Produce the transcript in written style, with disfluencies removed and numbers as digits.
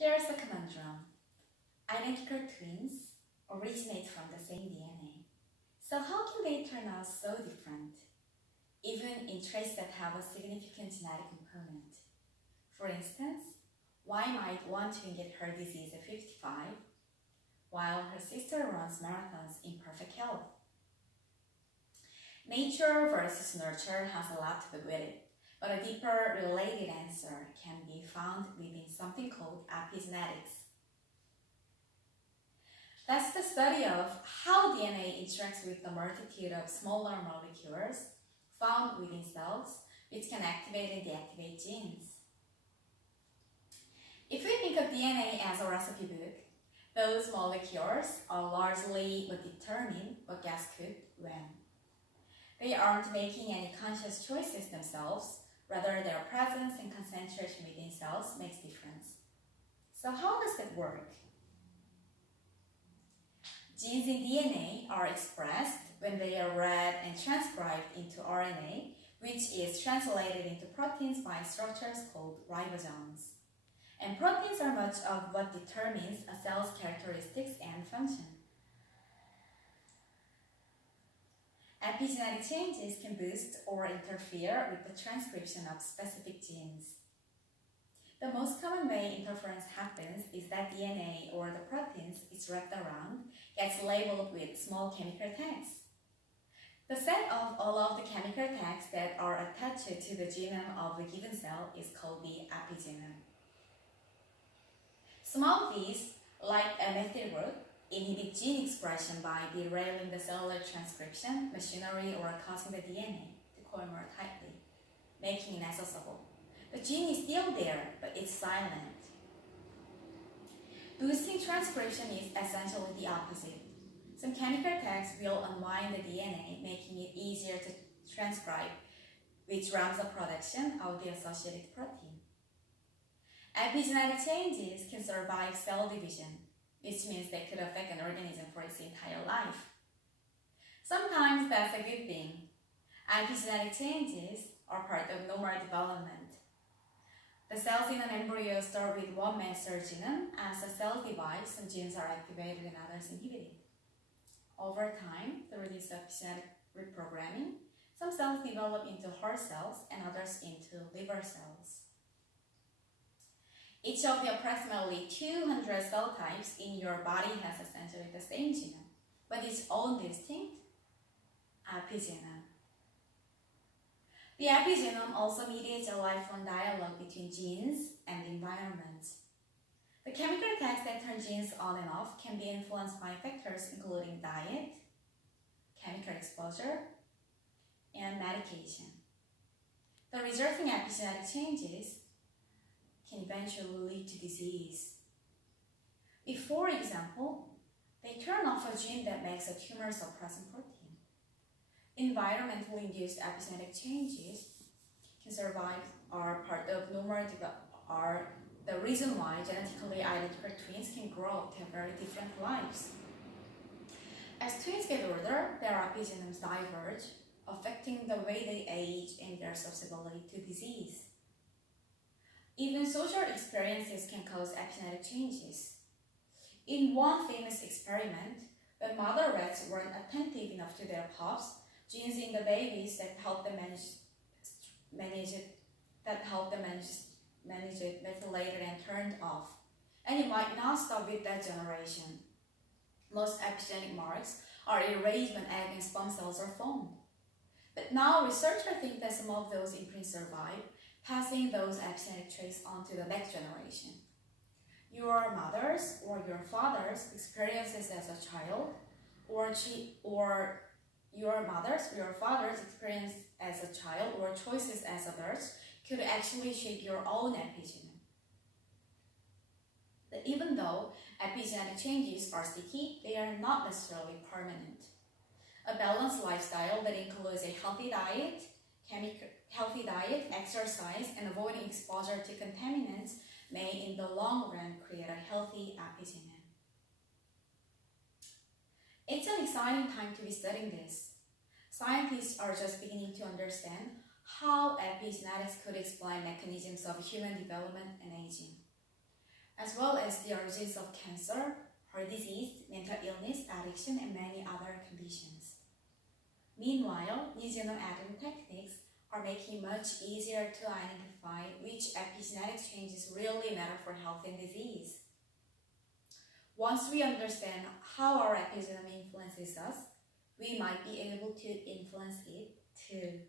Here's a conundrum. Identical twins originate from the same DNA. So how can they turn out so different, even in traits that have a significant genetic component? For instance, why might one twin get heart disease at 55, while her sister runs marathons in perfect health? Nature versus nurture has a lot to do with it, but a deeper related answer can be found within something called epigenetics. That's the study of how DNA interacts with the multitude of smaller molecules found within cells, which can activate and deactivate genes. If we think of DNA as a recipe book, those molecules are largely what determine what gets cooked when. They aren't making any conscious choices themselves, rather their presence and concentration within cells makes difference. So how does that work? Genes in DNA are expressed when they are read and transcribed into RNA, which is translated into proteins by structures called ribosomes. And proteins are much of what determines a cell's characteristics and function. Epigenetic changes can boost or interfere with the transcription of specific genes. The most common way interference happens is that DNA or the proteins it's wrapped around gets labeled with small chemical tags. The set of all of the chemical tags that are attached to the genome of the given cell is called the epigenome. Some of these, like a methyl group, inhibit gene expression by derailing the cellular transcription machinery or causing the DNA to coil more tightly, making it accessible. The gene is still there, but it's silent. Boosting transcription is essentially the opposite. Some chemical tags will unwind the DNA, making it easier to transcribe, which ramps up production of the associated protein. Epigenetic changes can survive cell division, which means they could affect an organism for its entire life. Sometimes that's a good thing. Epigenetic changes are part of normal development. The cells in an embryo start with one master genome. As the cells divide, some genes are activated and others inhibited. Over time, through this epigenetic reprogramming, some cells develop into heart cells and others into liver cells. Each of the approximately 200 cell types in your body has essentially the same genome, but its own distinct epigenome. The epigenome also mediates a lifelong dialogue between genes and the environment. The chemical tags that turn genes on and off can be influenced by factors including diet, chemical exposure, and medication. The resulting epigenetic changes can eventually lead to disease. If, for example, they turn off a gene that makes a tumor suppressing protein, environmentally induced epigenetic changes can survive are part of normal are the reason why genetically identical twins can grow up to have very different lives. As twins get older, their epigenomes diverge, affecting the way they age and their susceptibility to disease. Even social experiences can cause epigenetic changes. In one famous experiment, when mother rats weren't attentive enough to their pups, genes in the babies that help them manage it methylated and turned off. And it might not stop with that generation. Most epigenetic marks are erased when egg and sperm cells are formed. But now researchers think that some of those imprints survive, passing those epigenetic traits on to the next generation. Your mother's or your father's experiences as a child, or your mother's or your father's experience as a child or choices as adults could actually shape your own epigenome. But even though epigenetic changes are sticky, they are not necessarily permanent. A balanced lifestyle that includes a healthy diet, exercise, and avoiding exposure to contaminants may in the long run create a healthy epigenome. It's an exciting time to be studying this. Scientists are just beginning to understand how epigenetics could explain mechanisms of human development and aging. as well as the origins of cancer, heart disease, mental illness, addiction, and many other conditions. Meanwhile, new genome editing techniques are making it much easier to identify which epigenetic changes really matter for health and disease. Once we understand how our epigenome influences us, we might be able to influence it too.